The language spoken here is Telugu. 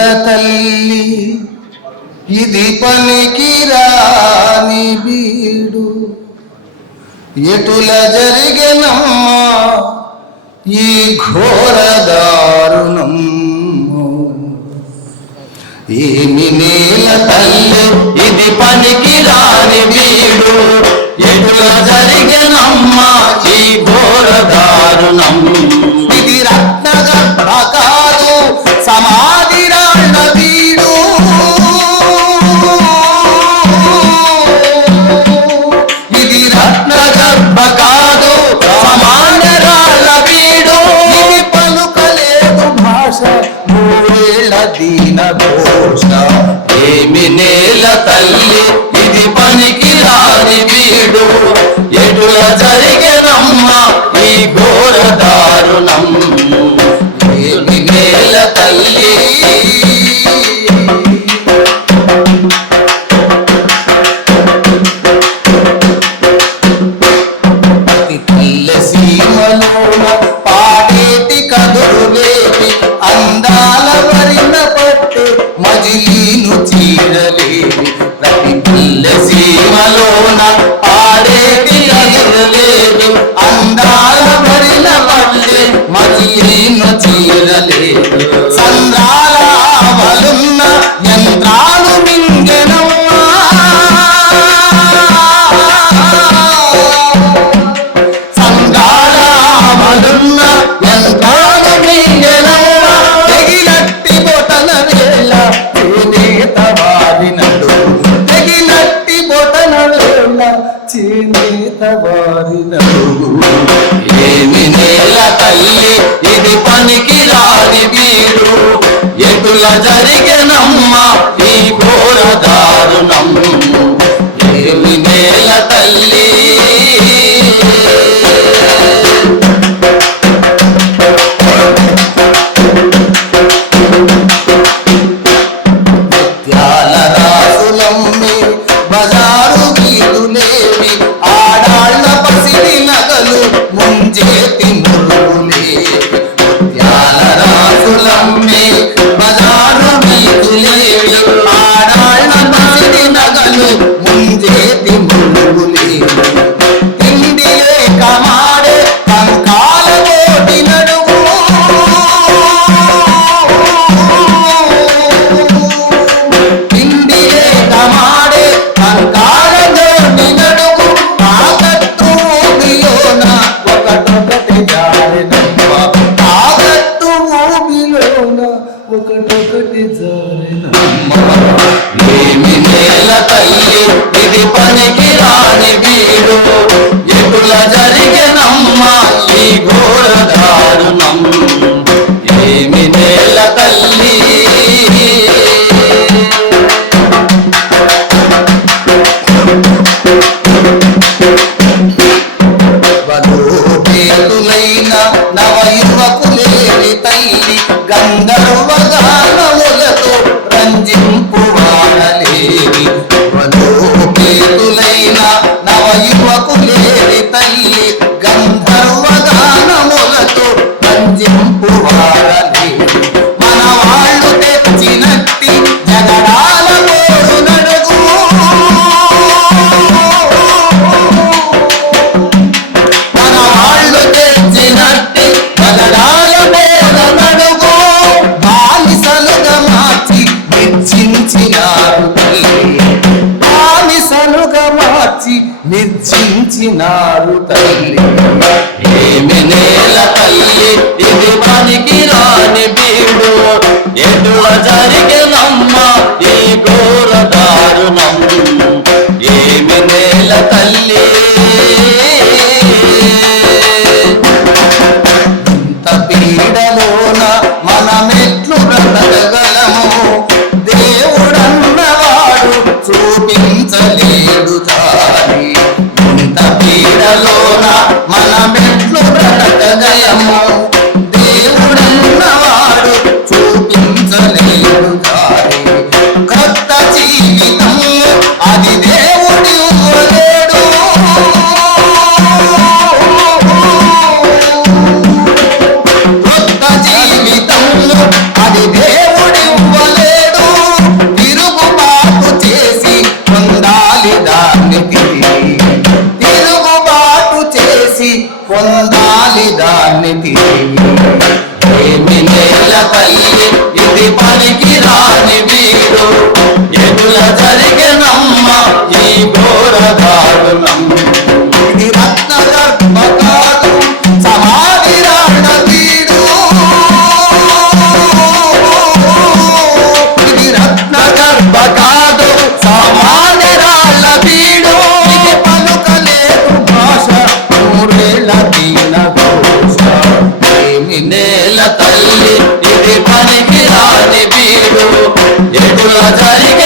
నేల తల్లి ఇది పనికిరాని బీడు ఎటుల జరిగెనమ్మా ఈ ఘోర దారుణం ఏమి నేల తల్లి ఇది పనికిరాని బీడు ఎటుల జరిగెనమ్మా ఈ ఘోర దారుణం ఇది రత్నగర్భ కాదు సమాధి రాళ్ళ వీడు ఇది రత్నగర్భ కాదు సమాధి రాళ్ళ వీడు ఇది పలుకలేదు భాష మూడేళ్ల దీన ఘోష ఏమి నేల తల్లి ఇది పనికి రాని వీడు ఎటుల జరిగెనమ్మా ఈ ఘోర దారుణం ఏమి నేల తల్లి అతి పల్లె సీమలోన పాడేటి కదురులేవి అందాల వరిన పట్టు మజిలీను చీరలేవి ప్రతి పల్లె సీమలోన పాడేటి కదురులేవి అందాల వరిన పట్టు మజిలీను చీరలేవి సంద్రాల ఆవలున్న యంత్రాలు మింగెనమ్మా సంద్రాల ఆవలున్న యంత్రాలు మింగెనమ్మా తెగినట్టి బొటన వేళ చేనేత వారినడు తెగినట్టి బొటన వేళ చేనేత వారినడు ఏమి నేల తల్లి ఇది పనికి రాని వీడు ఎటుల జరిగెనమ్మా ఈ ఘోర దారుణం ఏమి నేల తల్లి ముత్యాల రాసులమ్మి బజారు గీతులేవి ఆడాళ్ళ పసిడి నగలు ముంజేతి మురుగులేవి ముత్యాల రాసులమ్మి బజారు గీతులేవి ఆడాళ్ళ పసిడి నగలు ముంజేతి మురుగులేవి తిండి లేక మాడే కంకాల కోటి నడుగు తిండి లేక మాడే కంకాల కోటి నడుగు ఆగట్టు ఊబిలోన ఒకటొకటి జారినమ్మ ఆగట్టు ఊబిలోన ఒకటొకటి జారినమ్మ ఏమి నేల తల్లి ఇది పనికి రాని వీడు ఎటుల జరిగెనమ్మా ఈ ఘోర దారుణం ఏమి నేల తల్లి బలోపేతులైన నవ యువకులేవి తల్లి గంధర్వ గానములతో రంజింపు వాడలేవి బలోపేతులైన నవ యువకులేవి తల్లి గంధర్వ గానములతో రంజింపు వాడలేవి మన వాళ్ళు తెచ్చినట్టి జగడాల కోరు నడుగు మన వాళ్ళు తెచ్చినట్టి జగడాల కోరు నడుగు బానిసలుగా మార్చి నిర్జించినారు తల్లి బానిసలుగా మార్చి నిర్జించినారు తల్లి ఏమి నేల తల్లి ఇది పనికి రాని బీడు ఎటుల జరిగెనమ్మా ఈ ఘోర దారుణం ఏమి నేల తల్లి ఇంత పీడలోన మనమెట్లు బ్రతకగలము దేవుడన్నవాడు చూపించలేడు దారి ఇంత పీడలోన మనమెట్లు బ్రతకగలము దేవుడన్నవాడు చూపించలేడు దారి పనికి రాని వీడు ఎదుల జరిగినమ్మ ఈ ఘోర దారుణం. ఇది రత్న గర్భ కాదు సమాధి రాళ్ళ వీడు, ఇది రత్న గర్భ కాదు సమాధి రాళ్ళ వీడు. ఇది పలుకలేదు భాష నూరేళ్ళ దీన ఘోష. ఏమి నేల తల్లి ఇది పనికి రాని వీడు ఎదుల జరిగి